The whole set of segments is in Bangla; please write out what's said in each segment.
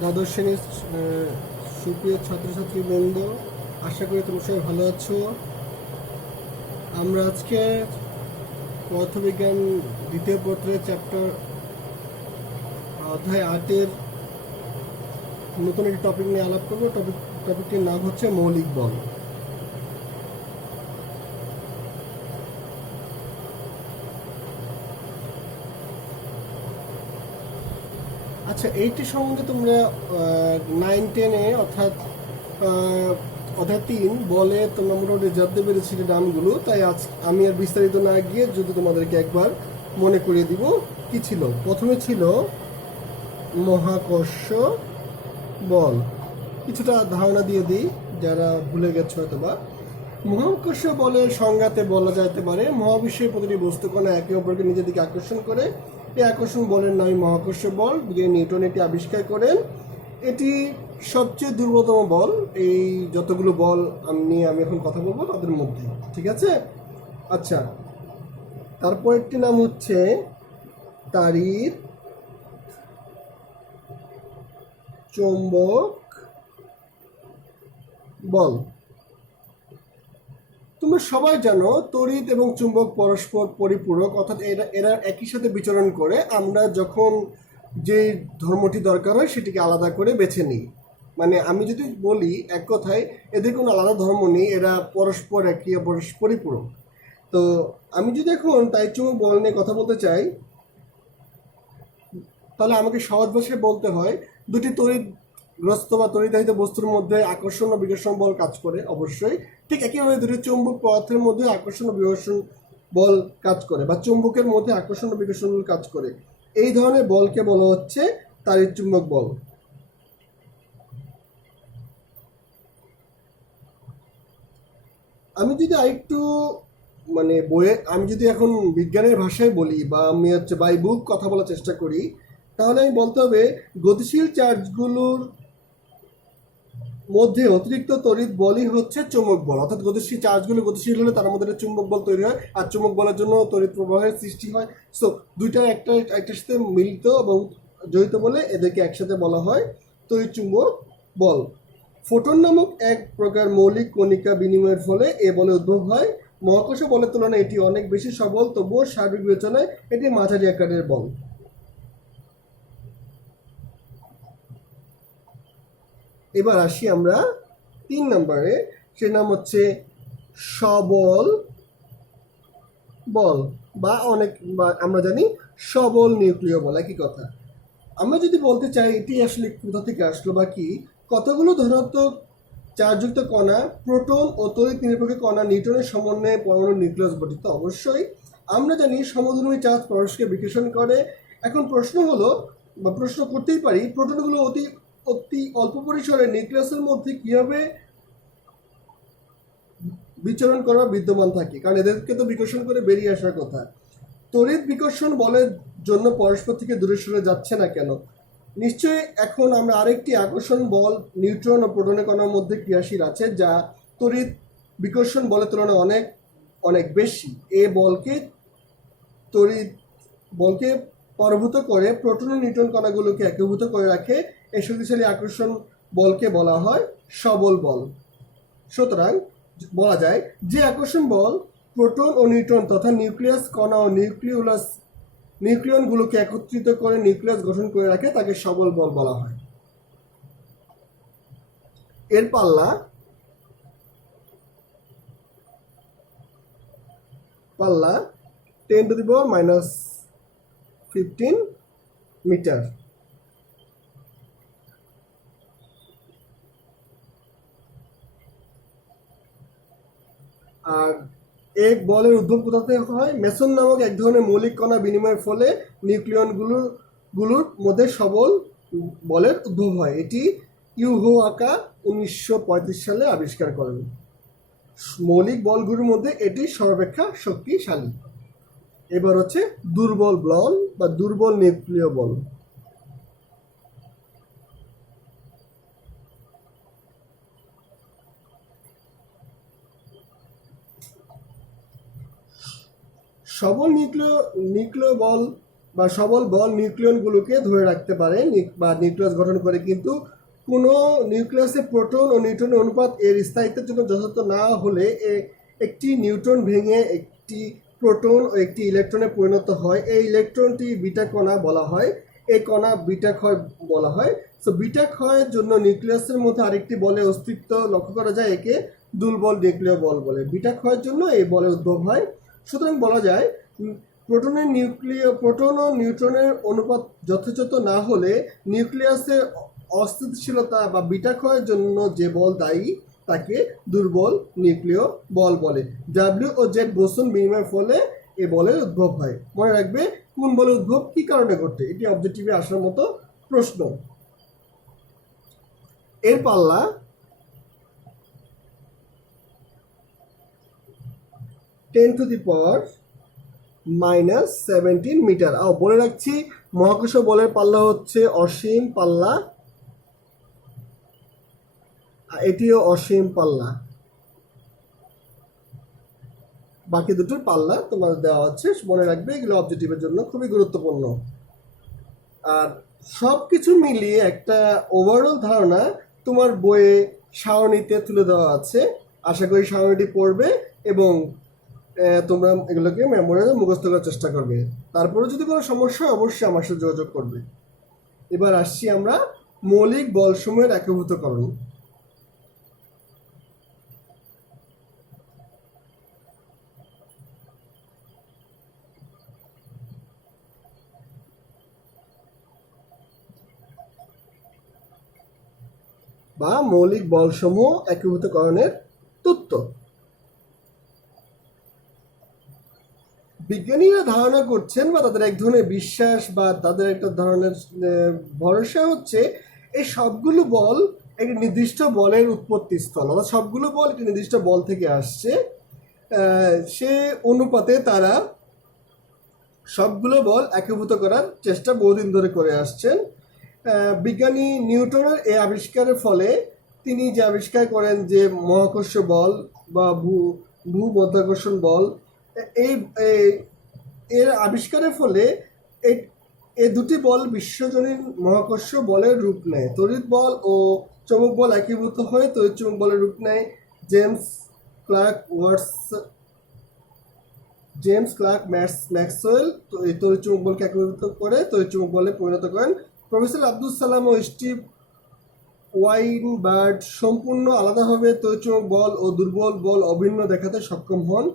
দ্বাদশ শ্রেণীর সুপ্রিয় ছাত্রছাত্রীবৃন্দ, আশা করি তোমরা সবাই ভালো আছো। আমরা আজকে পদার্থবিজ্ঞান দ্বিতীয় পত্রের চ্যাপ্টার অধ্যায় 8-এর নতুন একটি টপিক নিয়ে আলাপ করবো। টপিকটির নাম হচ্ছে মৌলিক বল। আচ্ছা, এইটি সম্বন্ধে তোমরা 9-10-এ অর্থাৎ অধ্যায় 3 বলে তোমরা মোটামুটি জানতে পেরেছিলে নামগুলো। তাই আজ আমি আর বিস্তারিত না গিয়ে যদি তোমাদেরকে একবার মনে করিয়ে দিব কি ছিল। প্রথমে ছিল মহাকর্ষ বল। কিছুটা ধারণা দিয়ে দিই যারা ভুলে গেছো হয়তোবা। মহাকর্ষ বলের সংজ্ঞাতে বলা যেতে পারে মহাবিশ্বের প্রতিটি বস্তুকণা একে অপরকে নিজের দিকে আকর্ষণ করে। এই আকর্ষণ বলের নামই মহাকর্ষ বল। নিউটন এটি আবিষ্কার করেন। এটি সবচেয়ে দুর্বলতম বল এই যতগুলো বল নিয়ে আমি এখন কথা বলবো তাদের মধ্যে, ঠিক আছে? আচ্ছা, তারপর একটি নাম হচ্ছে তাড়িৎ চৌম্বক বল। তোমরা সবাই জানো তড়িৎ এবং চুম্বক পরস্পর পরিপূরক, অর্থাৎ এরা একই সাথে বিচরণ করে। আমরা যখন যে ধর্মটি দরকার হয় সেটিকে আলাদা করে বেছে নিই। মানে আমি যদি বলি এক কথায় এদের কোনো আলাদা ধর্ম নেই, এরা পরস্পর একই পরিপূরক। তো আমি যদি এখন তাড়িৎ চুম্বক বল নিয়ে কথা বলতে চাই, তাহলে আমাকে সহজ ভাষায় বলতে হয় দুটি তড়িৎগ্রস্ত বা তড়িৎবাহিত বস্তুর মধ্যে আকর্ষণ ও বিকর্ষণ বল কাজ করে অবশ্যই। ঠিক একইভাবে দুটি চুম্বক পদার্থের মধ্যে আকর্ষণ ও বিকর্ষণ বল কাজ করে, বা চুম্বকের মধ্যে আকর্ষণ ও বিকর্ষণ বল কাজ করে। এই ধরনের বলকে বলা হচ্ছে তাড়িৎ চুম্বক বল। আমি যদি আরেকটু আমি যদি এখন বিজ্ঞানের ভাষায় বলি বা আমি বাই বুক কথা বলার চেষ্টা করি, তাহলে আমি বলতে হবে গতিশীল চার্জগুলোর মধ্যে অতিরিক্ত তড়িৎ বলই হচ্ছে চুম্বক বল। অর্থাৎ গতিশীল চার্জগুলো গতিশীল হলে তার মধ্যে চুম্বক বল তৈরি হয়, আর চুম্বক বলের জন্য তড়িৎ প্রবাহের সৃষ্টি হয়। সো দুইটা একটার সাথে মিলিত এবং জড়িত বলে এদেরকে একসাথে বলা হয় তড়িৎ চুম্বক বল। ফোটন নামক এক প্রকার মৌলিক কণিকা বিনিময়ের ফলে এ বলে উদ্ভব হয়। মহাকর্ষ বলের তুলনায় এটি অনেক বেশি সবল, তবুও সার্বিক বিবেচনায় এটি মাঝারি আকারের বল। এবার আসি আমরা 3 নম্বরে, সে নাম হচ্ছে সবল বল, বা আমরা জানি সবল নিউক্লিয় বল, একই কথা। আমরা যদি বলতে চাই এটি আসলে কোথা থেকে আসলো বা কি, কতগুলো ধনাত্মক চার্জযুক্ত কণা, প্রোটন ও তড়িৎ নিরপেক্ষ কণা নিউটনের সমন্বয়ে পরমাণু নিউক্লিয়াস গঠিত। অবশ্যই আমরা জানি সমধর্মী চার্জ পরস্পরকে বিকর্ষণ করে। এখন প্রশ্ন হলো, বা প্রশ্ন করতেই পারি, প্রোটনগুলো অতি অল্প পরিসরে নিউক্লিয়াসের মধ্যে কিভাবে বিচরণ করা বিদ্যমান থাকে, কারণ এদেরকে তো বিকর্ষণ করে বেরিয়ে আসার কথা। তড়িৎ বিকর্ষণ বলের জন্য পরস্পর থেকে দূরে সরে যাচ্ছে না কেন? নিশ্চয়ই এখন আমরা আরেকটি আকর্ষণ বল নিউট্রন ও প্রোটনের কণার মধ্যে ক্রিয়াশীল আছে, যা তড়িৎ বিকর্ষণ বলের তুলনায় অনেক অনেক বেশি। এ বলকে পরাভূত করে প্রোটন ও নিউট্রন কণাগুলোকে একীভূত করে রাখে। এই শক্তিশালী আকর্ষণ বলকে বলা হয় সবল বল। সুতরাং বলা যায় যে আকর্ষণ বল প্রোটন ও নিউট্রন তথা নিউক্লিয়াস কণা ও নিউক্লিয়নগুলোকে একত্রিত করে নিউক্লিয়াস গঠন করে রাখে তাকে সবল বল বলা হয়। এর পাল্লা 10⁻⁻15 মিটার। আর এই বলের উদ্ভব কোথা থেকে হয়? মেসন নামক এক ধরনের মৌলিক কণা বিনিময়ের ফলে নিউক্লিয়নগুলোর মধ্যে সবল বলের উদ্ভব হয়। এটি ইউহোয়াকা 1935 সালে আবিষ্কার করেন। মৌলিক বলগুলোর মধ্যে এটি সর্বাপেক্ষা শক্তিশালী। এবার হচ্ছে দুর্বল বল বা দুর্বল নিউক্লিয় বল। সবল নিউক্লিয় বল বা সবল বল নিউক্লিয়নগুলোকে ধরে রাখতে পারে বা নিউক্লিয়াস গঠন করে, কিন্তু কোনো নিউক্লিয়াসে প্রোটন ও নিউট্রনের অনুপাত এর স্থায়িত্বের জন্য যথাযথ না হলে একটি নিউট্রন ভেঙে একটি প্রোটন ও একটি ইলেকট্রনে পরিণত হয়। এই ইলেকট্রনটি বিটা কণা বলা হয়, এই কণা বিটা ক্ষয় বলা হয়। সো বিটা ক্ষয়ের জন্য নিউক্লিয়াসের মধ্যে আরেকটি বলের অস্তিত্ব লক্ষ্য করা যায়, একে দুর্বল নিউক্লিয় বল বলে। বিটা ক্ষয়ের জন্য এই বলের উদ্ভব হয়। সুতরাং বলা যায় প্রোটন ও নিউট্রনের অনুপাত যথাযথ না হলে নিউক্লিয়াসের অস্থিতিশীলতা বা বিটা ক্ষয়ের জন্য যে বল দায়ী তাকে দুর্বল নিউক্লিয় বল বলে। ডাব্লিউ ও জেড বোসন বিনিময়ের ফলে এ বলের উদ্ভব হয়। মনে রাখবে কোন বলের উদ্ভব কি কারণে ঘটে, এটি অবজেক্টিভে আসার মতো প্রশ্ন। এর পাল্লা 10⁻⁻17 মিটার। বলে রাখছি মহাকর্ষ বলের পাল্লা হচ্ছে অসীম পাল্লা, এটিও অসীম পাল্লা। বাকি দুটোর পাল্লা তোমার দেওয়া হচ্ছে, মনে রাখবে এগুলো অবজেক্টিভের জন্য খুবই গুরুত্বপূর্ণ। আর সব কিছু মিলিয়ে একটা ওভারঅল ধারণা তোমার বইয়ে সারণীতে তুলে দেওয়া আছে। আশা করি সারণীটি পড়বে এবং তোমরা এগুলোকে মেমোরিয়ালে মুখস্থ করার চেষ্টা করবে। তারপরে যদি কোনো সমস্যা হয় অবশ্যই আমার সাথে যোগাযোগ করবে। এবার আসছি আমরা মৌলিক বলসমূহের একীভূতকরণ। বা মৌলিক বলসমূহ একীভূতকরণের তত্ত্ব। বিজ্ঞানীরা ধারণা করছেন বা তাদের এক ধরনের বিশ্বাস বা তাদের একটা ধরনের ভরসা হচ্ছে এই সবগুলো বল একটি নির্দিষ্ট বলের উৎপত্তি স্থল, অর্থাৎ সবগুলো বল একটি নির্দিষ্ট বল থেকে আসছে। সে অনুপাতে তারা সবগুলো বল একীভূত করার চেষ্টা বহুদিন ধরে করে আসছেন। বিজ্ঞানী নিউটনের এই আবিষ্কারের ফলে তিনি যে আবিষ্কার করেন যে মহাকর্ষ বল বা ভূমধ্যাকর্ষণ বল, এর আবিষ্কারের ফলে এই দুটি বল বিশ্বজনীন মহাকর্ষ বলের রূপ নেয়। তড়িৎ বল ও চৌম্বক বল একীভূত হয়ে তড়িৎ চৌম্বক বলের রূপ নেয়। জেমস ক্লার্ক ম্যাক্সওয়েল তড়িৎ চৌম্বক বলকে একীভূত করে তড়িৎ চৌম্বক বলে পরিণত করেন। প্রফেসর আব্দুল সালাম ও স্টিভ ওয়াইনবার্ড সম্পূর্ণ আলাদাভাবে তড়িৎ চৌম্বক বল ও দুর্বল বল অভিন্ন দেখাতে সক্ষম হন।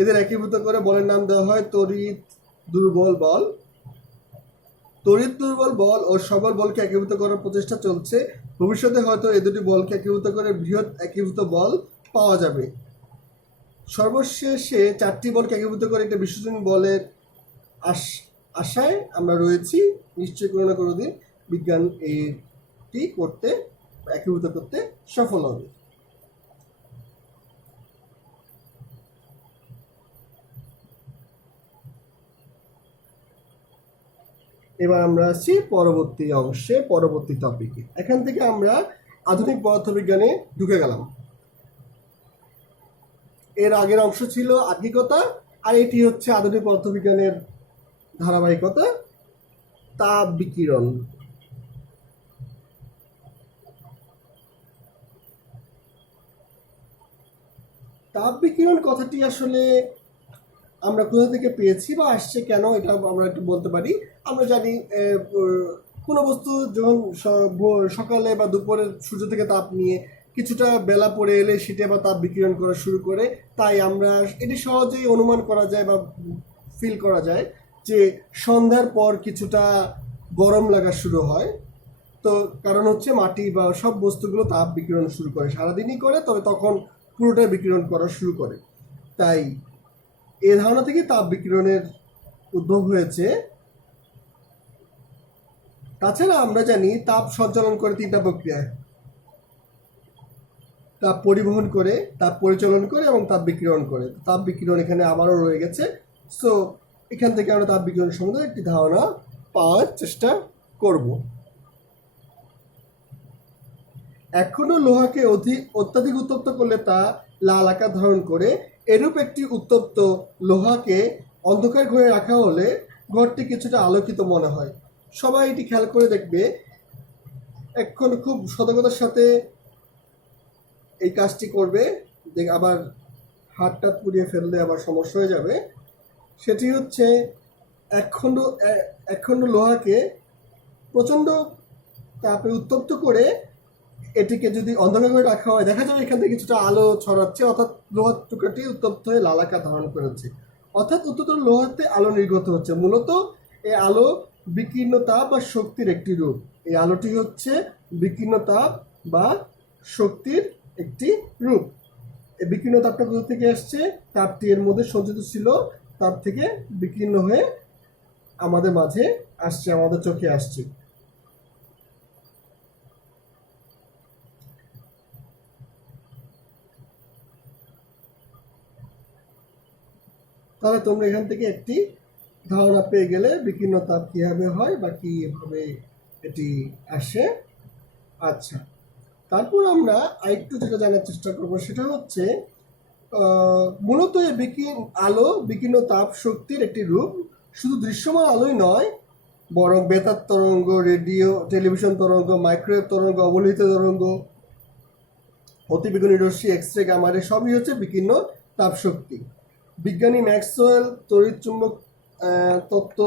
এদের একীভূত করে বলের নাম দেওয়া হয় তড়িৎ দুর্বল বল। তড়িৎ দুর্বল বল ও সবল বলকে একীভূত করার প্রচেষ্টা চলছে। ভবিষ্যতে হয়তো এই দুটি বলকে একীভূত করে বৃহৎ একীভূত বল পাওয়া যাবে। সর্বশেষে 4টি বলকে একীভূত করে একটা বিশ্বজনীন বলের আশায় আমরা রয়েছি। নিশ্চয়ই কোনো না কোনো দিন বিজ্ঞান এটি করতে একীভূত করতে সফল হবে। এবার আমরা আসছি পরবর্তী অংশে, পরবর্তী টপিকে। এখান থেকে আমরা আধুনিক পদার্থবিজ্ঞানে ঢুকে গেলাম। এর আগের অংশ ছিল আধুনিকতা, আর এটি হচ্ছে আধুনিক পদার্থবিজ্ঞানের ধারাবাহিকতা, তাপ বিকিরণ। তাপ বিকিরণ কথাটি আসলে আমরা কোথা থেকে পেয়েছি বা আসছে কেন, এটা আমরা একটু বলতে পারি। আমরা জানি কোনো বস্তু যখন সকালে বা দুপুরে সূর্য থেকে তাপ নিয়ে কিছুটা বেলা পড়ে এলে সেটা আবার তাপ বিকিরণ করা শুরু করে। তাই আমরা এটি সহজেই অনুমান করা যায় বা ফিল করা যায় যে সন্ধ্যার পর কিছুটা গরম লাগা শুরু হয়। তো কারণ হচ্ছে মাটি বা সব বস্তুগুলো তাপ বিকিরণ শুরু করে, সারাদিনই করে, তবে তখন পুরোটাই বিকিরণ করা শুরু করে। তাই এ ধারণা থেকে তাপ বিকিরণের উদ্ভব হয়েছে। তাছাড়া আমরা জানি তাপ সঞ্চালন করে 3টা প্রক্রিয়ায়: তাপ পরিবহন করে, তাপ পরিচালন করে এবং তাপ বিকিরণ করে। তাপ বিকিরণ এখানে আবারও রয়ে গেছে। সো এখান থেকে আমরা তাপ বিকিরণ সম্বন্ধে একটি ধারণা পাওয়ার চেষ্টা করব। এখনো লোহাকে অত্যাধিক উত্তপ্ত করলে তা লাল আকার ধারণ করে। এরূপ একটি উত্তপ্ত লোহাকে অন্ধকার ঘরে রাখা হলে ঘরটি কিছুটা আলোকিত মনে হয়। সবাই এটি খেয়াল করে দেখবে। এখন খুব সতর্কতার সাথে এই কাজটি করবে, দেখ আবার হাতটা পুড়িয়ে ফেললে আবার সমস্যা হয়ে যাবে। সেটি হচ্ছে এক খণ্ড লোহাকে প্রচণ্ড তাপে উত্তপ্ত করে এটিকে যদি অন্ধকার করে রাখা হয়, দেখা যাবে এখান থেকে কিছুটা আলো ছড়াচ্ছে, অর্থাৎ লোহার টুকরাটি উত্তপ্ত হয়ে লাল আকার ধারণ করেছে, অর্থাৎ উত্তপ্ত লোহাতে আলো নির্গত হচ্ছে। মূলত এই আলো বিকীর্ণ তাপ বা শক্তির একটি রূপ। এই আলোটি হচ্ছে বিকীর্ণ তাপ বা শক্তির একটি রূপ। এই বিকীর্ণ তাপটা কোথা থেকে আসছে? তাপটি এর মধ্যে সঞ্চিত ছিল, তাপ থেকে বিকীর্ণ হয়ে আমাদের মাঝে আসছে, আমাদের চোখে আসছে। তাহলে তোমরা এখান থেকে একটি ধারণা পেয়ে গেলে বিকীর্ণ তাপ কীভাবে হয় বা কীভাবে এটি আসে। আচ্ছা, তারপর আমরা আরেকটু যেটা জানার চেষ্টা করব সেটা হচ্ছে মূলত এই বিকীর্ণ তাপ শক্তির একটি রূপ। শুধু দৃশ্যমান আলোই নয়, বরং বেতার তরঙ্গ, রেডিও, টেলিভিশন তরঙ্গ, মাইক্রোওয়েভ তরঙ্গ, অবলোহিত তরঙ্গ, অতিবেগুনি রশ্মি, এক্স রে, গামা রে সবই হচ্ছে বিকীর্ণ তাপ শক্তি। বিজ্ঞানী ম্যাক্সওয়েল তড়িৎচুম্বক তত্ত্ব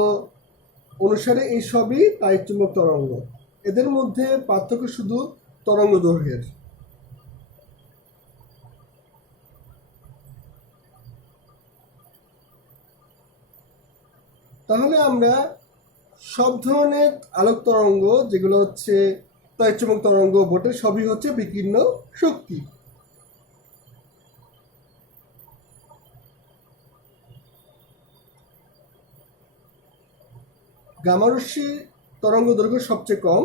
অনুসারে এই সবই তাড়িৎচুম্বক তরঙ্গ। এদের মধ্যে পার্থক্য শুধু তরঙ্গ দৈর্ঘ্যের। তাহলে আমরা সব ধরনের আলোক তরঙ্গ যেগুলো হচ্ছে তাড়িৎচুম্বক তরঙ্গ বটে, সবই হচ্ছে বিকীর্ণ শক্তি। গামা রশ্মির তরঙ্গ দৈর্ঘ্য সবচেয়ে কম।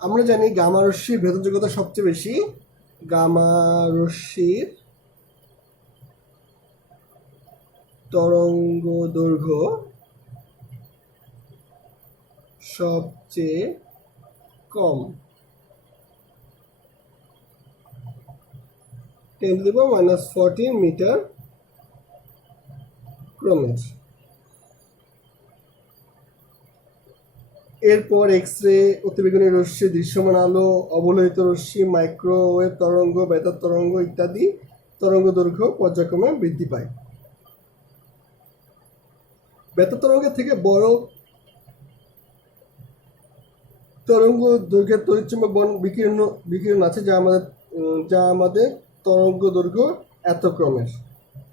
আমরা জানি গামা রশ্মির ভেদনযোগ্যতা সবচেয়ে বেশি। গামা রশ্মির তরঙ্গ দৈর্ঘ্য সবচেয়ে কম, 10⁻⁻14 মিটার ক্রমের। এরপর এক্স রে, অতিবেগুনি রশ্মি, দৃশ্যমান আলো, অবলোহিত রশ্মি, মাইক্রোওয়েভ তরঙ্গ, বেতার তরঙ্গ ইত্যাদি তরঙ্গ দৈর্ঘ্য পর্যায়ক্রমে বৃদ্ধি পায়। বেতার তরঙ্গের থেকে বড় তরঙ্গ দৈর্ঘ্যের তড়িৎচুম্বক বিকিরণ আছে যা আমাদের তরঙ্গ দৈর্ঘ্য এত ক্রমের,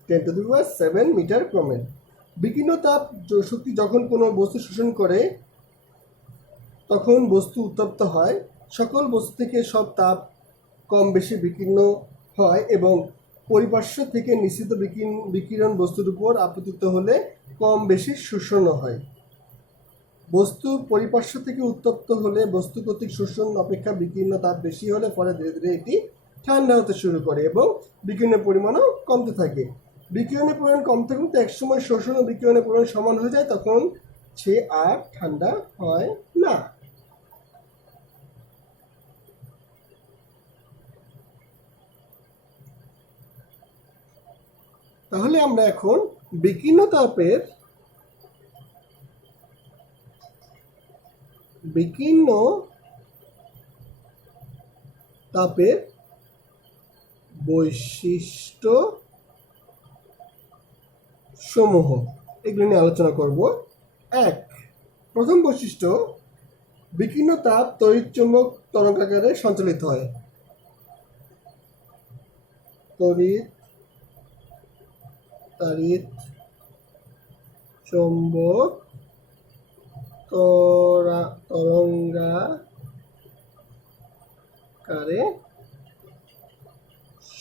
10⁻7 মিটার ক্রমের। বিকীর্ণ তাপ শক্তি যখন কোনো বস্তু শোষণ করে তখন বস্তু উত্তপ্ত হয়। সকল বস্তু থেকে সব তাপ কম বেশি বিকীর্ণ হয় এবং পরিপার্শ্ব থেকে নিঃসৃত বিকিরণ বস্তুর উপর আপতিত হলে কম বেশি শোষণও হয়। বস্তু পরিপার্শ্ব থেকে উত্তপ্ত হলে বস্তু কর্তৃক শোষণ অপেক্ষা বিকীর্ণ তাপ বেশি হলে ফলে ধীরে ধীরে এটি ঠান্ডা হতে শুরু করে এবং বিকিরণের পরিমাণও কমতে থাকে। বিকিরণের পরিমাণ কমতে কমতে একসময় শোষণ ও বিকিরণের পরিমাণ সমান হয়ে যায়, তখন সে আর ঠান্ডা হয় না। তাহলে আমরা এখন বিকীর্ণ তাপের বৈশিষ্ট্য সমূহ এগুলো নিয়ে আলোচনা করব। প্রথম বৈশিষ্ট্য, বিকীর্ণ তাপ তড়িৎচুম্বক তরঙ্গাকারে সঞ্চালিত হয়। চুম্বক তরঙ্গাকারে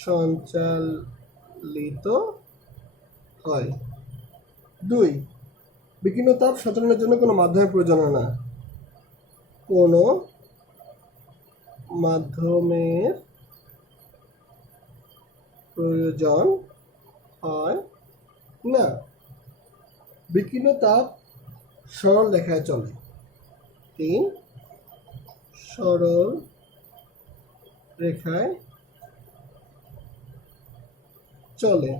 সঞ্চালিত হয়। 2, বিকীর্ণ তাপ সঞ্চালনের জন্য কোনো মাধ্যমের প্রয়োজন হয় না। কোনো মাধ্যমের প্রয়োজন হয় না। বিকীর্ণ তাপ সরল রেখায় চলে। 3, সরল রেখায় চলে।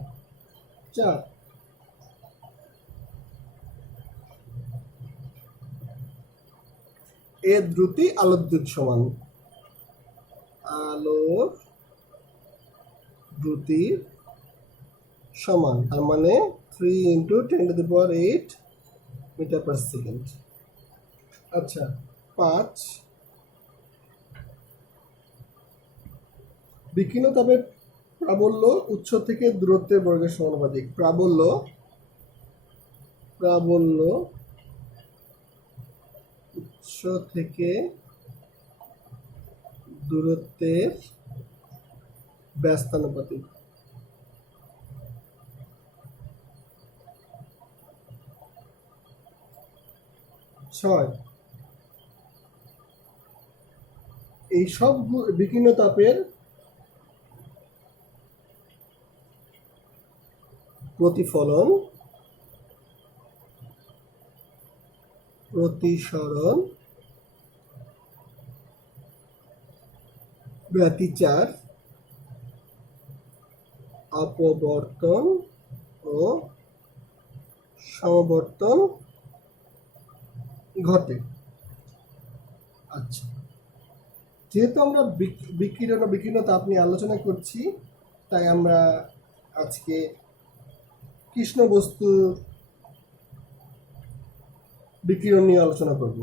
4, এর দ্রুতি আলোর দ্রুতি সমান, আলোর দ্রুতির সমান, তার মানে 3 × 10⁸ মিটার পার সেকেন্ড। আচ্ছা 5, বিকিরণ তাপের প্রাবল্য উৎস থেকে দূরত্বের বর্গের সমানুপাতিক। প্রাবল্য উৎস থেকে দূরত্বের ব্যস্তানুপাতিক। 6, এই সব বিকিরণ তাপের প্রতিফলন, প্রতিসরণ, ব্যতিচার, অপবর্তন ও সমবর্তন ঘটে। আচ্ছা, যেহেতু আমরা বিকিরণ ও বিকিরণ তাপ নিয়ে আলোচনা করছি, তাই আমরা আজকে কৃষ্ণ বস্তুর বিকিরণ নিয়ে আলোচনা করব।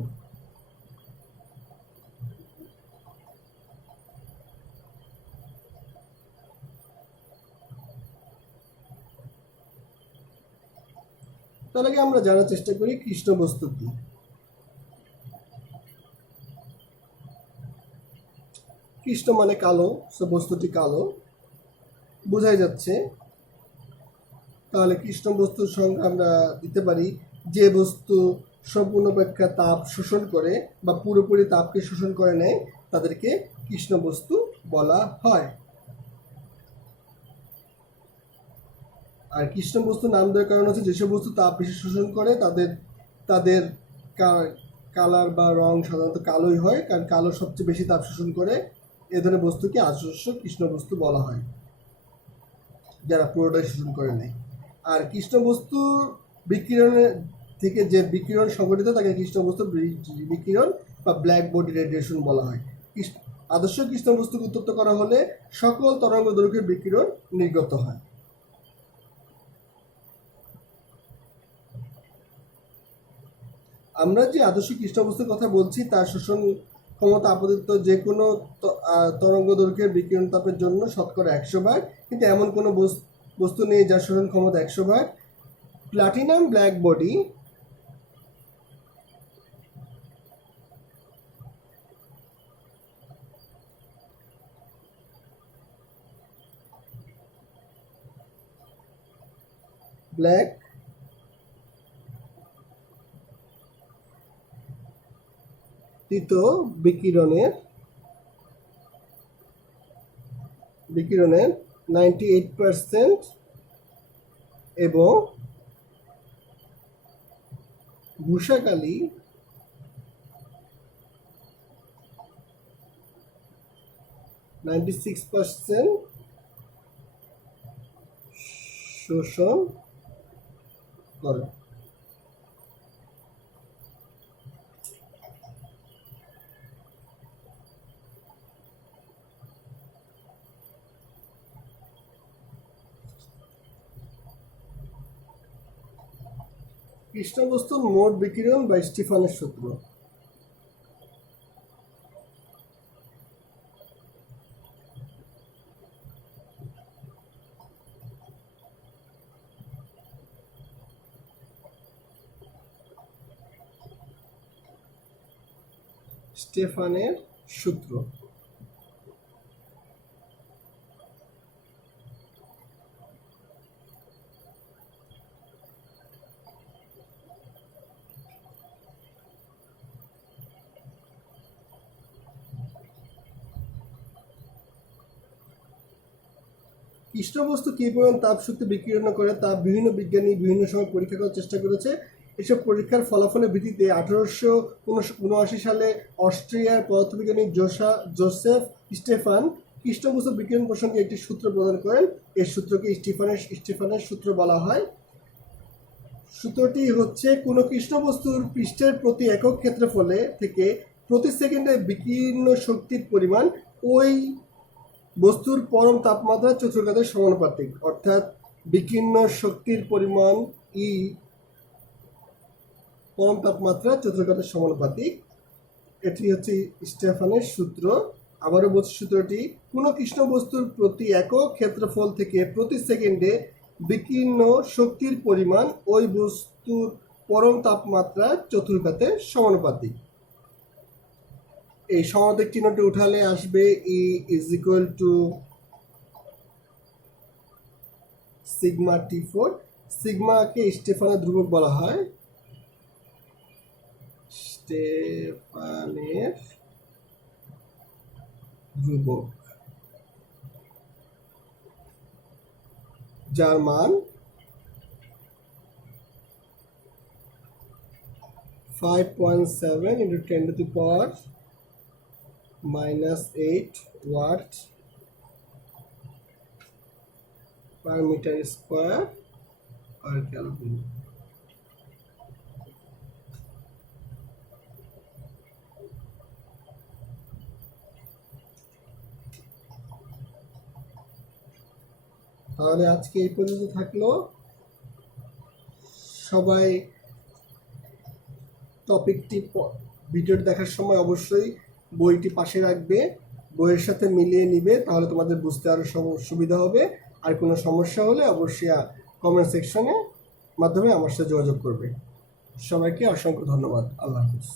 তার আগে আমরা জানার চেষ্টা করি কৃষ্ণ বস্তু কি। কৃষ্ণ মানে কালো, সো বস্তুটি কালো বোঝাই যাচ্ছে। তাহলে কৃষ্ণ বস্তুর সংজ্ঞা আমরা দিতে পারি যে বস্তু সম্পূর্ণপেক্ষা তাপ শোষণ করে বা পুরোপুরি তাপকে শোষণ করে নেয় তাদেরকে কৃষ্ণ বস্তু বলা হয়। আর কৃষ্ণ বস্তু নাম দেওয়ার কারণ হচ্ছে যেসব বস্তু তাপ বেশি শোষণ করে তাদের কালার বা রং সাধারণত কালোই হয়, কারণ কালো সবচেয়ে বেশি তাপ শোষণ করে। এ ধরনের বস্তুকে আদর্শ কৃষ্ণ বস্তু বলা হয়, যারা পুরোটাই শোষণ করে নেয়। আর কৃষ্ণ বস্তু বিকিরণের থেকে যে বিকিরণ সংঘটিত তাকে কৃষ্ণ বস্তু বিকিরণ বা ব্ল্যাক বডি রেডিয়েশন বলা হয়। আদর্শ কৃষ্ণ বস্তুকে উত্তপ্ত করা হলে সকল তরঙ্গ দৈর্ঘ্যের বিকিরণ নির্গত হয়। আমরা যে আদর্শ কৃষ্ণ বস্তুর কথা বলছি তার শোষণ ক্ষমতা আপাতত যে কোনো তরঙ্গ দৈর্ঘ্যের বিকিরণ তাপের জন্য শতকরা 100 ভাগ, কিন্তু এমন কোনো বস্তু নেই যার শোষণ ক্ষমতা 100 ভাগ। প্লাটিনাম ব্ল্যাক বডি ব্ল্যাক বিকিরণের 98% এবং ভূষাকালী 96% শোষণ করে। কৃষ্ণ বস্তুর মোট বিকিরণ বা স্টিফানের সূত্র। স্টেফানের সূত্র কৃষ্ণ বস্তু কী পরিমাণ তাপ শক্তি বিকিরণ করে তা বিভিন্ন বিজ্ঞানী বিভিন্ন সময় পরীক্ষা করার চেষ্টা করেছে। এসব পরীক্ষার ফলাফলের ভিত্তিতে 1879 সালে অস্ট্রিয়ার পদার্থবিজ্ঞানী জোসেফ স্টেফান কৃষ্ণ বস্তুর বিকিরণ প্রসঙ্গে একটি সূত্র প্রদান করেন। এই সূত্রকে স্টিফানের সূত্র বলা হয়। সূত্রটি হচ্ছে কোনো কৃষ্ণ বস্তুর পৃষ্ঠের প্রতি একক ক্ষেত্রফলে থেকে প্রতি সেকেন্ডে বিকীর্ণ শক্তির পরিমাণ ওই বস্তুর পরম তাপমাত্রা চতুর্ঘাতের সমানুপাতিক। অর্থাৎ বিকীর্ণ শক্তির পরিমাণ ই পরম তাপমাত্রা চতুর্ঘাতের সমানুপাতিক। এটি হচ্ছে স্টেফানের সূত্র। আবারও বলছি সূত্রটি, কোনো কৃষ্ণ বস্তুর প্রতি একক ক্ষেত্রফল থেকে প্রতি সেকেন্ডে বিকীর্ণ শক্তির পরিমাণ ওই বস্তুর পরম তাপমাত্রা চতুর্ঘাতের সমানুপাতিক। এই সমানুপাতিক চিহ্নটি উঠালে আসবে E is equal to sigma T4। সিগমাকে স্টেফানের ধ্রুবক বলা হয়। স্টেফানের ধ্রুবক, যার মান 5.7 into 10 to the power -8 watt per meter square per Kelvin। তাহলে আজকে এই পর্যন্ত থাকলো। সবাই টপিকটি ভিডিওটি দেখার সময় অবশ্যই বইটি পাশে রাখবে, বইয়ের সাথে মিলিয়ে নিবে, তাহলে তোমাদের বুঝতে আরও সুবিধা হবে। আর কোনো সমস্যা হলে অবশ্যই কমেন্ট সেকশনে মাধ্যমে আমার সাথে যোগাযোগ করবে। সবাইকে অসংখ্য ধন্যবাদ। আল্লাহ হাফিজ।